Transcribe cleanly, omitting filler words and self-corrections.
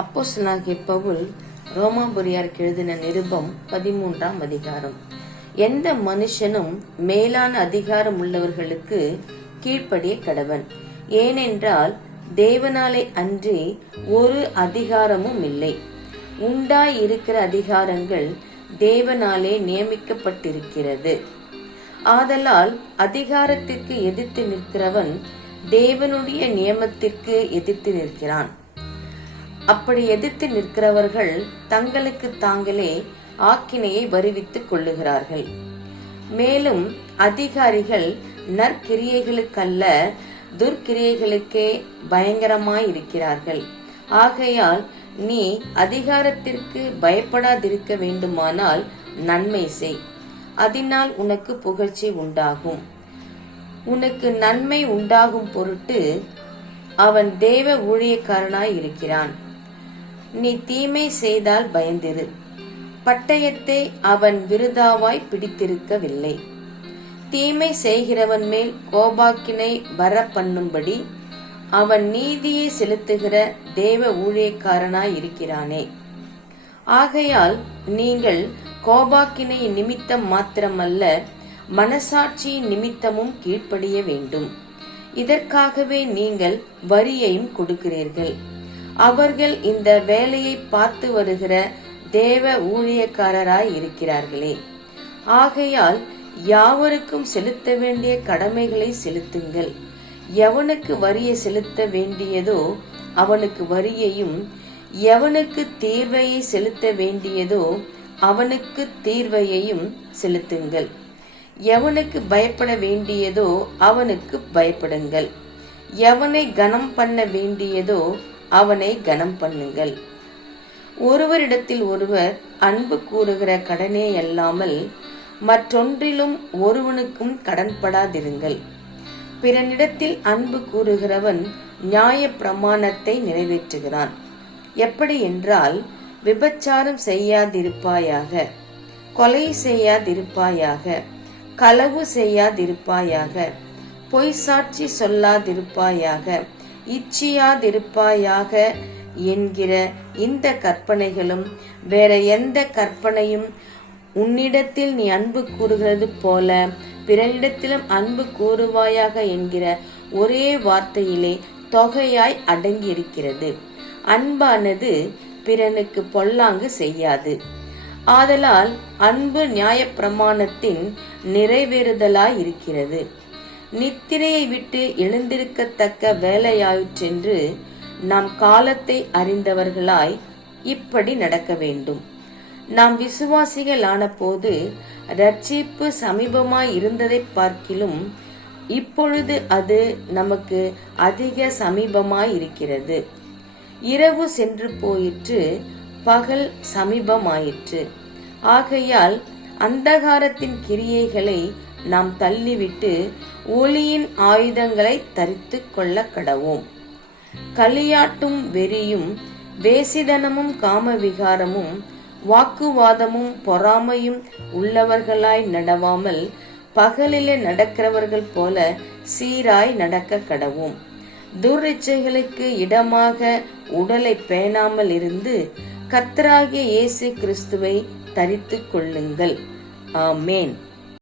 அப்போஸ்தலனாகிய பவுல் ரோமாபுரியாருக்கு எழுதின நிருபம் 13ஆம் அதிகாரம். எந்த மனுஷனும் மேலான அதிகாரம் உள்ளவர்களுக்கு கீழ்ப்படிய கடவன். ஏனென்றால் தேவனாலே அன்றி ஒரு அதிகாரமும் இல்லை. உண்டாய் இருக்கிற அதிகாரங்கள் தேவனாலே நியமிக்கப்பட்டிருக்கிறது. ஆதலால் அதிகாரத்திற்கு எதிர்த்து நிற்கிறவன் தேவனுடைய நியமத்திற்கு எதிர்த்து நிற்கிறான். அப்படி எதிர்த்து நிற்கிறவர்கள் தங்களுக்கு தாங்களே ஆக்கினையை வருவித்துக் கொள்ளுகிறார்கள். மேலும் அதிகாரிகள் நற்கிரியைகளுக்கல்ல துர்க்கிரியைகளுக்கே பயங்கரமாயிருக்கிறார்கள். ஆகையால் நீ அதிகாரத்திற்கு பயப்படாதிருக்க வேண்டுமானால் நன்மை செய், அதனால் உனக்கு புகழ்ச்சி உண்டாகும். உனக்கு நன்மை உண்டாகும் பொருட்டு அவன் தேவ ஊழியக்காரனாய் இருக்கிறான். நீ தீமை செய்தால் பயந்திரு, பட்டயத்தை அவன் விருதாவாய் பிடித்திருக்கவில்லை. தீமை செய்கிறவன் மேல் கோபாக்கினை வர பண்ணும்படி அவன் நீதியை செலுத்துகிற தேவ ஊழியக்காரனாய் இருக்கிறானே. ஆகையால் நீங்கள் கோபாக்கினை நிமித்தம் மாத்திரமல்ல, மனசாட்சியின் நிமித்தமும் கீழ்ப்படிய வேண்டும். இதற்காகவே நீங்கள் வரியையும் கொடுக்கிறீர்கள். அவர்கள் இந்த வேலையை பார்த்து வருகிற தேவ ஊழியக்காரராய் இருக்கிறார்களே. ஆகையால் யாவருக்கும் செலுத்த வேண்டிய கடமைகளை செலுத்துங்கள். எவனுக்கு வரியை செலுத்த வேண்டியதோ அவனுக்கு வரியையும், எவனுக்கு தீர்வையை செலுத்த வேண்டியதோ அவனுக்கு தீர்வையையும் செலுத்துங்கள். எவனுக்கு பயப்பட வேண்டியதோ அவனுக்கு பயப்படுங்கள். எவனை கனம் பண்ண வேண்டியதோ அவனை கனம் பண்ணுங்கள். ஒருவரிடத்தில் ஒருவர் அன்பு கூறுகிற கடனே அல்லாமல் மற்றொன்றிலும் ஒருவனுக்கும் கடன்படாதிருங்கள். பிறனிடத்தில் அன்பு கூறுகிறவன் நியாய பிரமாணத்தை நிறைவேற்றுகிறான். எப்படி என்றால், விபச்சாரம் செய்யாதிருப்பாயாக, கொலை செய்யாதிருப்பாயாக, களவு செய்யாதிருப்பாயாக, பொய் சாட்சி சொல்லாதிருப்பாயாக, இச்சியாதிருப்பாயாக என்கிற இந்த கற்பனைகளும் வேற எந்த கற்பனையும் உன்னிடத்தில் நீ அன்பு கூறுகிறது போல பிறனிடத்திலும் அன்பு கூறுவாயாக என்கிற ஒரே வார்த்தையிலே தொகையாய் அடங்கியிருக்கிறது. அன்பானது பிறனுக்கு பொல்லாங்கு செய்யாது. ஆதலால் அன்பு நியாயப்பிரமாணத்தின் நிறைவேறுதலாய் இருக்கிறது. நித்திரையை விட்டு எழுந்திருக்கத்தக்க வேலையாயிற்றென்று நாம் காலத்தை அறிந்தவர்களாய் இப்படி நடக்க வேண்டும். நாம் விசுவாசிகள் ஆன போது ரட்சிப்பு சமீபமாய் இருந்ததை பார்க்கிலும் இப்பொழுது அது நமக்கு அதிக சமீபமாய் இருக்கிறது. இரவு சென்று போயிற்று, பகல் சமீபமாயிற்று. ஆகையால் அந்தகாரத்தின் கிரியைகளை நாம் தள்ளிவிட்டு ஒளியின் ஆயுதங்களை தரித்து கொள்ள கடவோம். களியாட்டும் வெறியும் வேசிதனமும் காமவிகாரமும் வாக்குவாதமும் பொறாமையும் உள்ளவர்களாய் நடவாமல் பகலிலே நடக்கிறவர்கள் போல சீராய் நடக்க கடவோம். துரிச்சைகளுக்கு இடமாக உடலை பேணாமல் இருந்து கர்த்தராகிய இயேசு கிறிஸ்துவை தரித்து கொள்ளுங்கள். ஆமேன்.